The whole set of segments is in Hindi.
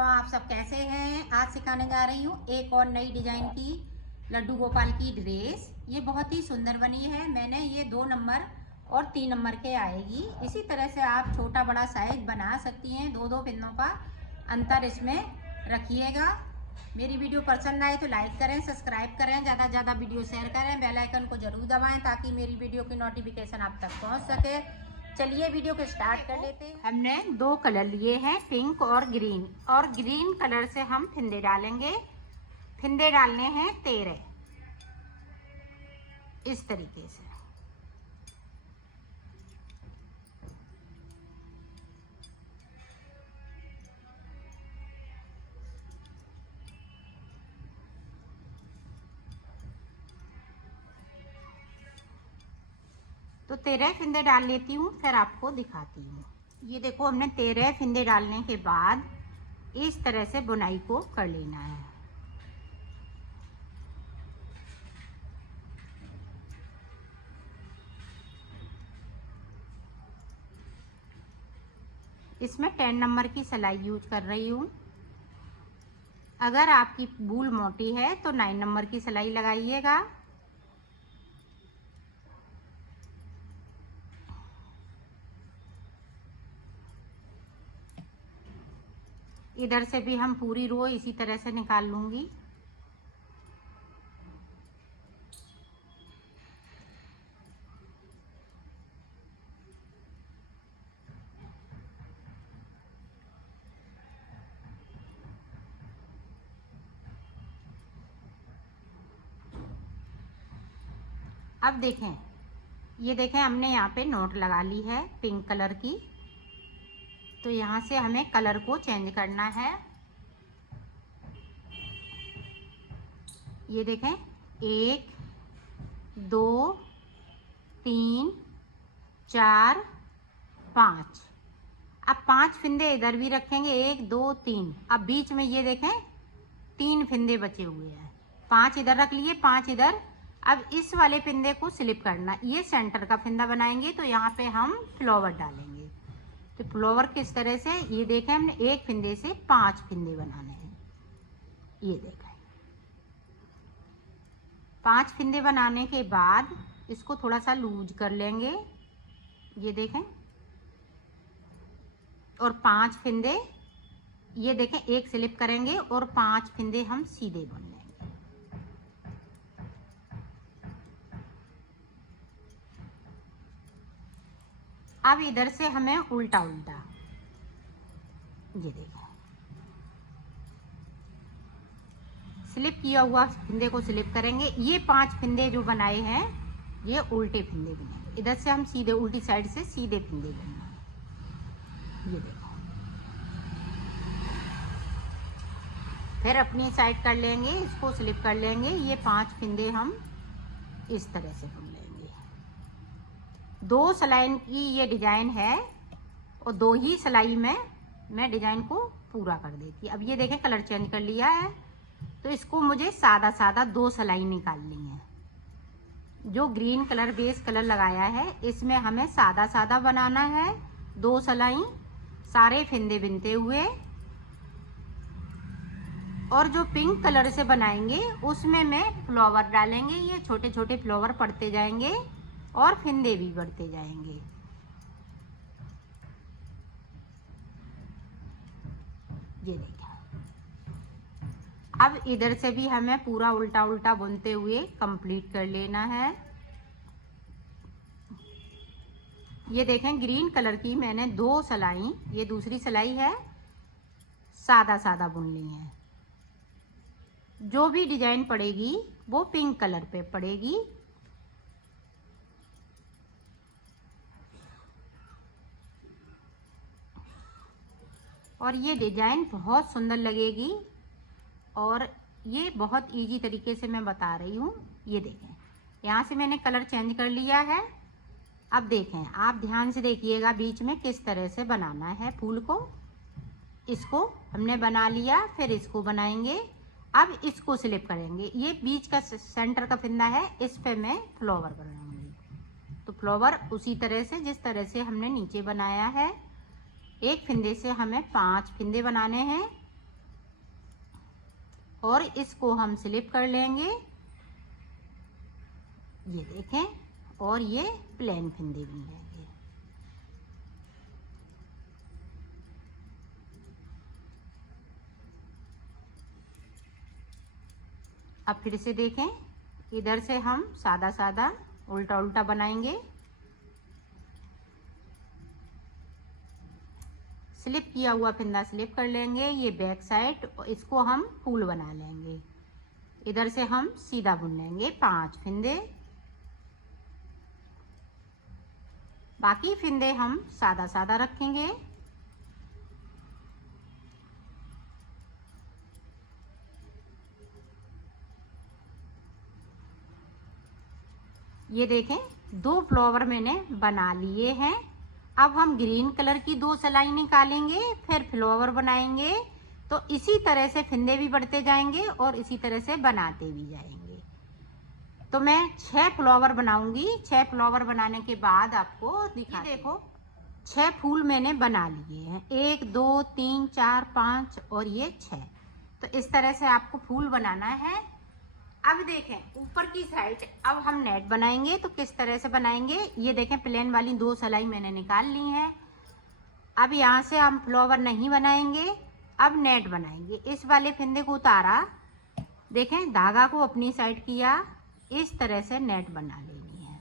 दोस्तों, आप सब कैसे हैं। आज सिखाने जा रही हूँ एक और नई डिजाइन की लड्डू गोपाल की ड्रेस। ये बहुत ही सुंदर बनी है। मैंने ये 2 नंबर और 3 नंबर के आएगी। इसी तरह से आप छोटा बड़ा साइज बना सकती हैं। 2-2 पिन्नों का अंतर इसमें रखिएगा। मेरी वीडियो पसंद आए तो लाइक करें, सब्सक्राइब करें, ज़्यादा से ज़्यादा वीडियो शेयर करें, बेल आइकन को जरूर दबाएं ताकि मेरी वीडियो की नोटिफिकेशन आप तक पहुंच सके। चलिए वीडियो को स्टार्ट कर लेते हैं। हमने 2 कलर लिए हैं, पिंक और ग्रीन कलर से हम फिंदे डालेंगे। फिंदे डालने हैं 13 इस तरीके से। तो 13 फिंदे डाल लेती हूँ, फिर आपको दिखाती हूँ। ये देखो, हमने 13 फिंदे डालने के बाद इस तरह से बुनाई को कर लेना है। इसमें 10 नंबर की सिलाई यूज कर रही हूँ। अगर आपकी बूल मोटी है तो 9 नंबर की सिलाई लगाइएगा। इधर से भी हम पूरी रो इसी तरह से निकाल लूंगी। अब देखें, ये देखें, हमने यहाँ पे नोट लगा ली है पिंक कलर की। तो यहाँ से हमें कलर को चेंज करना है। ये देखें, 1 2 3 4 5। अब 5 फिंदे इधर भी रखेंगे, 1 2 3। अब बीच में ये देखें 3 फिंदे बचे हुए हैं। 5 इधर रख लिए, 5 इधर। अब इस वाले फिंदे को स्लिप करना। ये सेंटर का फिंदा बनाएंगे तो यहाँ पे हम फ्लावर डालेंगे। तो फ्लावर किस तरह से, ये देखें, हमने 1 फिंदे से 5 फिंदे बनाने हैं। ये देखें, 5 फिंदे बनाने के बाद इसको थोड़ा सा लूज कर लेंगे। ये देखें, और 5 फिंदे, ये देखें, 1 स्लिप करेंगे और 5 फिंदे हम सीधे बुन लेंगे। अब इधर से हमें उल्टा उल्टा, ये देखें, स्लिप किया हुआ फिंदे को स्लिप करेंगे। ये 5 फिंदे जो बनाए हैं ये उल्टे फिंदे बनेंगे। इधर से हम सीधे उल्टी साइड से सीधे फिंदे बनाएंगे। ये देखो, फिर अपनी साइड कर लेंगे, इसको स्लिप कर लेंगे। ये 5 फिंदे हम इस तरह से बुन लेंगे। 2 सिलाई की ये डिजाइन है और 2 ही सिलाई में मैं डिजाइन को पूरा कर देती। अब ये देखें, कलर चेंज कर लिया है तो इसको मुझे सादा सादा 2 सिलाई निकालनी है। जो ग्रीन कलर बेस कलर लगाया है इसमें हमें सादा सादा बनाना है। 2 सिलाई सारे फिंदे बिनते हुए, और जो पिंक कलर से बनाएंगे उसमें मैं फ्लावर डालेंगे। ये छोटे छोटे फ्लावर पड़ते जाएंगे और फिंदे भी बढ़ते जाएंगे। ये देखिए, अब इधर से भी हमें पूरा उल्टा उल्टा बुनते हुए कंप्लीट कर लेना है। ये देखें, ग्रीन कलर की मैंने 2 सिलाई, ये दूसरी सिलाई है, सादा सादा बुन ली है। जो भी डिजाइन पड़ेगी वो पिंक कलर पे पड़ेगी। और ये डिजाइन बहुत सुंदर लगेगी और ये बहुत इजी तरीके से मैं बता रही हूँ। ये देखें, यहाँ से मैंने कलर चेंज कर लिया है। अब देखें, आप ध्यान से देखिएगा बीच में किस तरह से बनाना है फूल को। इसको हमने बना लिया, फिर इसको बनाएंगे। अब इसको स्लिप करेंगे। ये बीच का सेंटर का फिंदा है, इस पे मैं फ्लावर बनाऊंगी। तो फ्लावर उसी तरह से जिस तरह से हमने नीचे बनाया है। 1 फिंदे से हमें 5 फिंदे बनाने हैं। और इसको हम स्लिप कर लेंगे, ये देखें, और ये प्लेन फंदे भी लेंगे। अब फिर से देखें, इधर से हम सादा सादा उल्टा उल्टा बनाएंगे, स्लिप किया हुआ फंदा स्लिप कर लेंगे, ये बैक साइड, इसको हम फूल बना लेंगे। इधर से हम सीधा बुन लेंगे 5 फंदे, बाकी फंदे हम सादा सादा रखेंगे। ये देखें, 2 फ्लावर मैंने बना लिए हैं। अब हम ग्रीन कलर की 2 सिलाई निकालेंगे, फिर फ्लावर बनाएंगे। तो इसी तरह से फंदे भी बढ़ते जाएंगे और इसी तरह से बनाते भी जाएंगे। तो मैं 6 फ्लावर बनाऊंगी। 6 फ्लावर बनाने के बाद आपको दिखा, देखो 6 फूल मैंने बना लिए हैं, 1 2 3 4 5 और ये 6। तो इस तरह से आपको फूल बनाना है। अब देखें ऊपर की साइड, अब हम नेट बनाएंगे। तो किस तरह से बनाएंगे, ये देखें, प्लेन वाली 2 सिलाई मैंने निकाल ली है। अब यहाँ से हम फ्लावर नहीं बनाएंगे, अब नेट बनाएंगे। इस वाले फंदे को उतारा, देखें धागा को अपनी साइड किया, इस तरह से नेट बना लेनी है।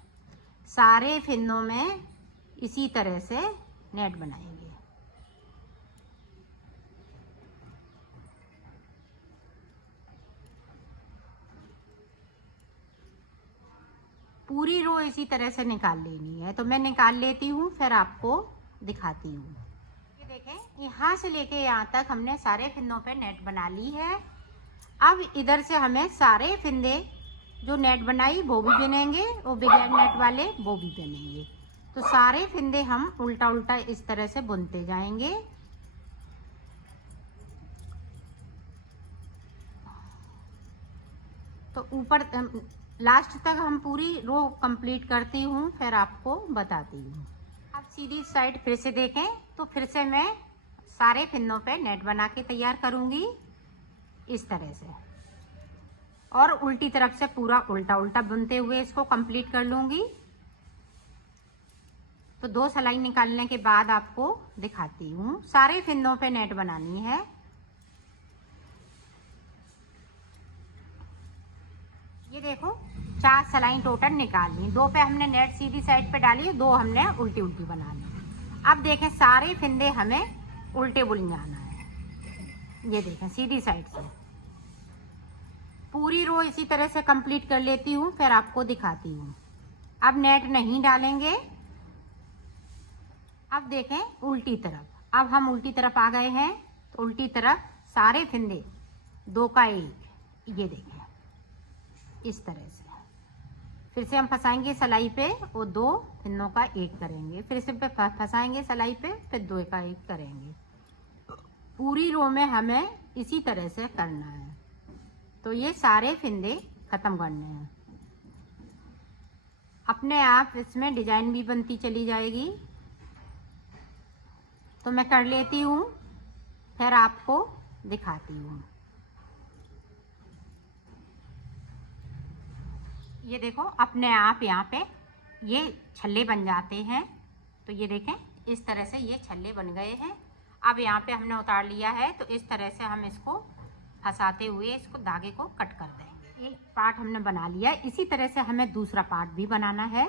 सारे फंदों में इसी तरह से नेट बनाएंगे। पूरी रो इसी तरह से निकाल लेनी है। तो मैं निकाल लेती हूँ, फिर आपको दिखाती हूँ। ये देखें, यहाँ से लेके यहाँ तक हमने सारे फंदों पे नेट बना ली है। अब इधर से हमें सारे फंदे जो नेट बनाई वो भी बनेंगे और बगैर नेट वाले वो भी बनेंगे। तो सारे फंदे हम उल्टा उल्टा इस तरह से बुनते जाएंगे। तो ऊपर लास्ट तक हम पूरी रो कंप्लीट करती हूँ, फिर आपको बताती हूँ। अब सीधी साइड फिर से देखें, तो फिर से मैं सारे फंदों पे नेट बना के तैयार करूँगी इस तरह से, और उल्टी तरफ से पूरा उल्टा उल्टा बुनते हुए इसको कंप्लीट कर लूँगी। तो 2 सिलाई निकालने के बाद आपको दिखाती हूँ। सारे फंदों पे नेट बनानी है। ये देखो 4 सिलाई टोटल निकाल ली, 2 पे हमने नेट सीधी साइड पे डाली, 2 हमने उल्टी उल्टी बना ली। अब देखें सारे फंदे हमें उल्टे बुन जाना है। ये देखें सीधी साइड से पूरी रो इसी तरह से कंप्लीट कर लेती हूँ, फिर आपको दिखाती हूँ। अब नेट नहीं डालेंगे। अब देखें उल्टी तरफ, अब हम उल्टी तरफ आ गए हैं। तो उल्टी तरफ सारे फंदे 2 का 1, ये देखें इस तरह से। फिर से हम फंसाएंगे सिलाई पे और 2 फंदों का 1 करेंगे, फिर से फंसाएंगे सिलाई पे, फिर 2 का 1 करेंगे। पूरी रो में हमें इसी तरह से करना है। तो ये सारे फंदे खत्म करने हैं। अपने आप इसमें डिजाइन भी बनती चली जाएगी। तो मैं कर लेती हूँ, फिर आपको दिखाती हूँ। ये देखो अपने आप यहाँ पे ये छल्ले बन जाते हैं। तो ये देखें इस तरह से ये छल्ले बन गए हैं। अब यहाँ पे हमने उतार लिया है, तो इस तरह से हम इसको फंसाते हुए इसको धागे को कट कर देंगे। एक पार्ट हमने बना लिया, इसी तरह से हमें दूसरा पार्ट भी बनाना है।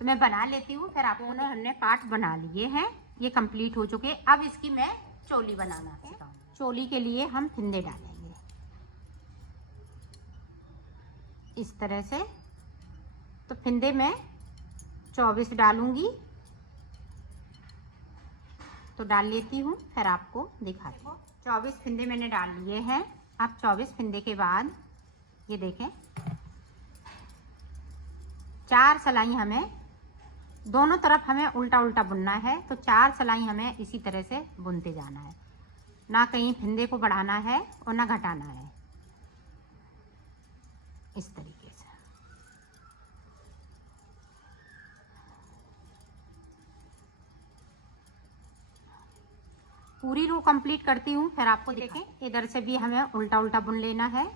तो मैं बना लेती हूँ, फिर आपको हमने पार्ट बना लिए हैं, ये कंप्लीट हो चुके। अब इसकी मैं चोली बनाना सिखाऊंगी। चोली के लिए हम फंदे डालेंगे इस तरह से। तो फंदे में 24 डालूंगी, तो डाल लेती हूँ, फिर आपको दिखाती हूँ। 24 फंदे मैंने डाल लिए हैं। अब 24 फंदे के बाद ये देखें 4 सिलाई हमें दोनों तरफ हमें उल्टा उल्टा बुनना है। तो 4 सिलाई हमें इसी तरह से बुनते जाना है, ना कहीं फंदे को बढ़ाना है और ना घटाना है, इस तरीके से। पूरी रो कंप्लीट करती हूँ, फिर आपको देखें। इधर से भी हमें उल्टा उल्टा बुन लेना है।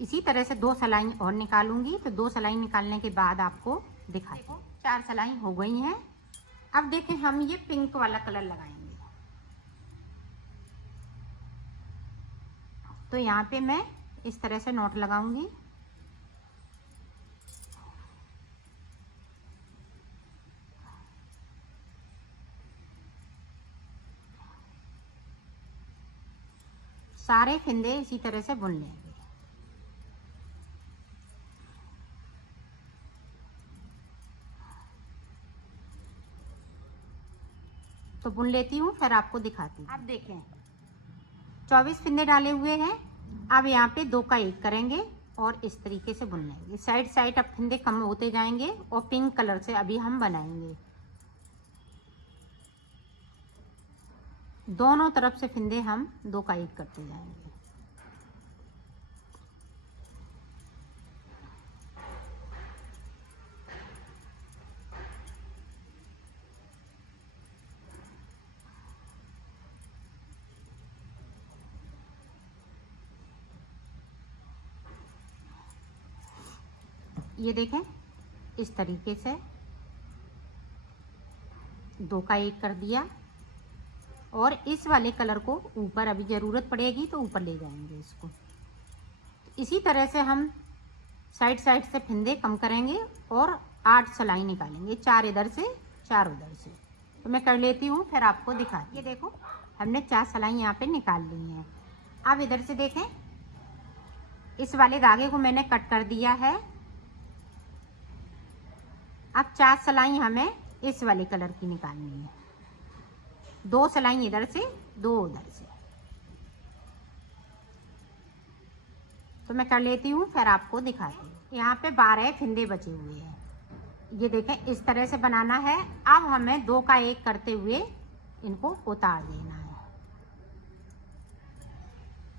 इसी तरह से 2 सिलाई और निकालूंगी, तो 2 सिलाई निकालने के बाद आपको दिखाती हूँ। 4 सिलाई हो गई हैं। अब देखें हम ये पिंक वाला कलर लगाएंगे। तो यहाँ पे मैं इस तरह से नॉट लगाऊंगी। सारे फिंदे इसी तरह से बुन लेंगे। तो बुन लेती हूँ, फिर आपको दिखाती हूँ। आप देखें 24 फिंदे डाले हुए हैं। अब यहाँ पे 2 का 1 करेंगे और इस तरीके से बुन लेंगे। साइड साइड अब फिंदे कम होते जाएंगे और पिंक कलर से अभी हम बनाएंगे। दोनों तरफ से फिंदे हम 2 का 1 करते जाएंगे। ये देखें इस तरीके से 2 का 1 कर दिया और इस वाले कलर को ऊपर अभी ज़रूरत पड़ेगी तो ऊपर ले जाएंगे इसको। इसी तरह से हम साइड साइड से फिंदे कम करेंगे और 8 सिलाई निकालेंगे, 4 इधर से 4 उधर से। तो मैं कर लेती हूँ, फिर आपको दिखाती हूँ। ये देखो हमने 4 सिलाई यहाँ पे निकाल ली हैं। अब इधर से देखें इस वाले धागे को मैंने कट कर दिया है। अब 4 सिलाई हमें इस वाले कलर की निकालनी है। 2 सिलाई इधर से 2 उधर से। तो मैं कर लेती हूँ, फिर आपको दिखाती हूँ। यहाँ पे 12 फिंदे बचे हुए हैं। ये देखें इस तरह से बनाना है। अब हमें 2 का 1 करते हुए इनको उतार देना है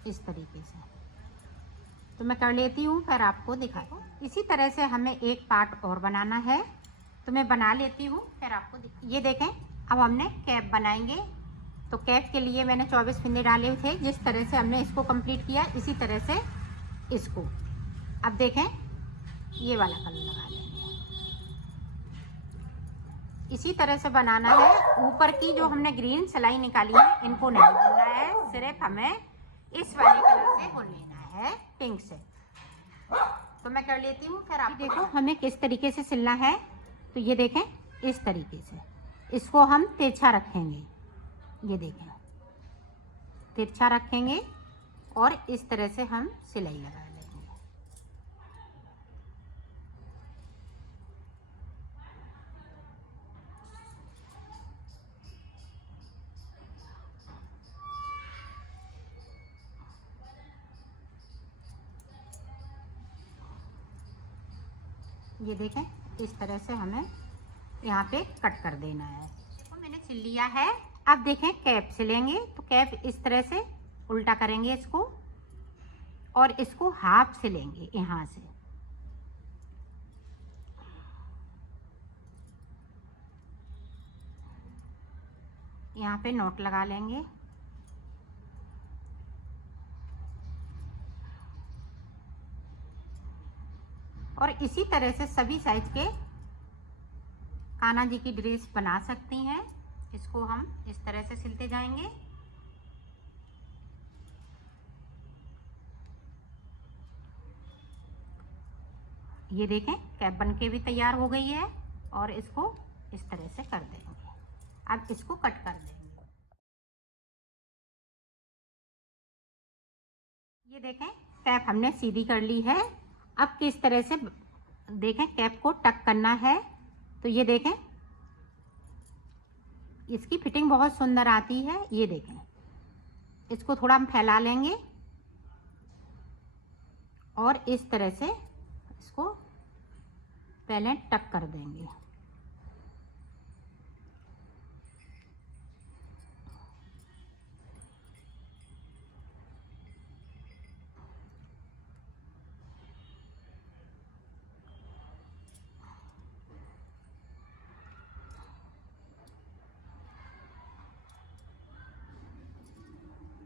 इस तरीके से। तो मैं कर लेती हूँ, फिर आपको दिखाती हूँ। इसी तरह से हमें एक पार्ट और बनाना है, तो मैं बना लेती हूँ, फिर आपको ये देखें। अब हमने कैप बनाएंगे। तो कैप के लिए मैंने 24 फिंदे डाले थे। जिस तरह से हमने इसको कंप्लीट किया इसी तरह से इसको। अब देखें ये वाला कलर लगा लेंगे। इसी तरह से बनाना है। ऊपर की जो हमने ग्रीन सिलाई निकाली है इनको नहीं बुनना है, सिर्फ हमें इस वाले कलर से बुन लेना है, पिंक से। तो मैं कर लेती हूँ, फिर आप देखो हमें किस तरीके से सिलना है। तो ये देखें इस तरीके से इसको हम तिरछा रखेंगे। ये देखें तिरछा रखेंगे और इस तरह से हम सिलाई लगा लेंगे। ये देखें इस तरह से हमें यहाँ पे कट कर देना है। देखो मैंने सिल लिया है। अब देखें कैप सिलेंगे। तो कैप इस तरह से उल्टा करेंगे इसको और इसको हाफ सिलेंगे यहाँ से। यहाँ पे नोट लगा लेंगे। और इसी तरह से सभी साइज के कान्हा जी की ड्रेस बना सकती हैं। इसको हम इस तरह से सिलते जाएंगे। ये देखें कैप बन के भी तैयार हो गई है और इसको इस तरह से कर देंगे। अब इसको कट कर देंगे। ये देखें कैप हमने सीधी कर ली है। अब किस तरह से देखें कैप को टक करना है। तो ये देखें इसकी फिटिंग बहुत सुंदर आती है। ये देखें इसको थोड़ा हम फैला लेंगे और इस तरह से इसको पहले टक कर देंगे।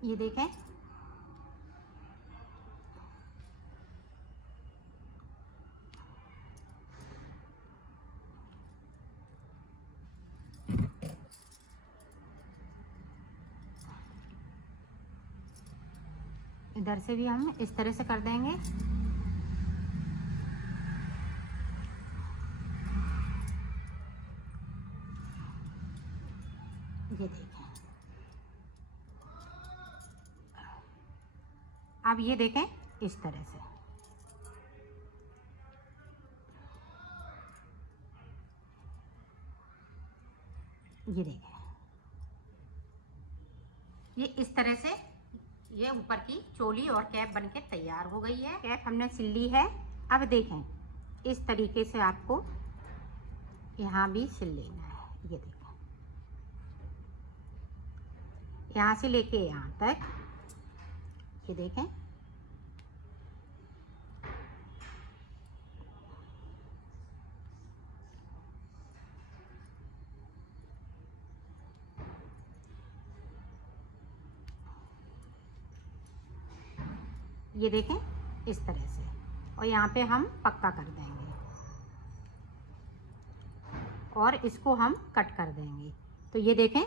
ये देखें, इधर से भी हम इस तरह से कर देंगे। ये देखें, अब ये देखें इस तरह से। ये देखें, ये इस तरह से ये ऊपर की चोली और कैप बनके तैयार हो गई है। कैप हमने सिल ली है। अब देखें, इस तरीके से आपको यहाँ भी सिल लेना है। ये देखें, यहाँ से लेके यहाँ तक, ये देखें, ये देखें इस तरह से, और यहाँ पे हम पक्का कर देंगे और इसको हम कट कर देंगे। तो ये देखें,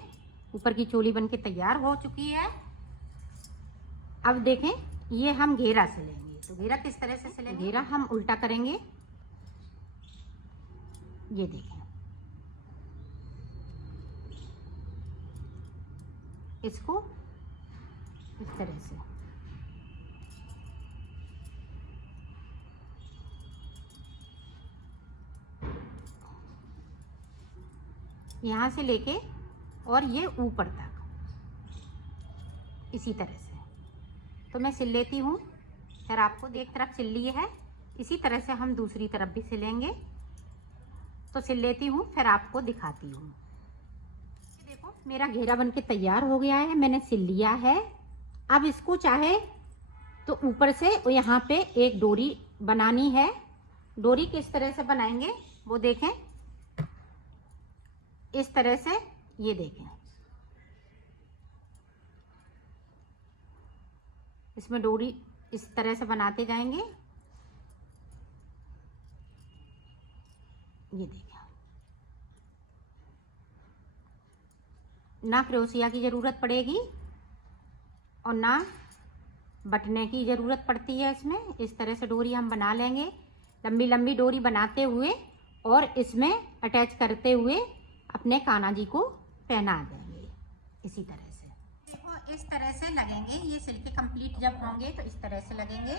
ऊपर की चोली बनके तैयार हो चुकी है। अब देखें, ये हम घेरा सिलेंगे। तो घेरा किस तरह से सिलेंगे? घेरा हम उल्टा करेंगे। ये देखें, इसको इस तरह से, यहाँ से लेके और ये ऊपर तक इसी तरह से। तो मैं सिल लेती हूँ, फिर आपको एक तरफ सिल ली है, इसी तरह से हम दूसरी तरफ भी सिलेंगे। तो सिल लेती हूँ, फिर आपको दिखाती हूँ। देखो, मेरा घेरा बनके तैयार हो गया है, मैंने सिल लिया है। अब इसको चाहे तो ऊपर से यहाँ पे एक डोरी बनानी है। डोरी किस तरह से बनाएंगे वो देखें, इस तरह से। ये देखें, इसमें डोरी इस तरह से बनाते जाएंगे। ये देखें, ना क्रोशिया की ज़रूरत पड़ेगी और ना बटने की ज़रूरत पड़ती है इसमें। इस तरह से डोरी हम बना लेंगे, लंबी लंबी डोरी बनाते हुए और इसमें अटैच करते हुए अपने कान्हा जी को पहना देंगे इसी तरह से। देखो, इस तरह से लगेंगे। ये सिल के कंप्लीट जब होंगे तो इस तरह से लगेंगे।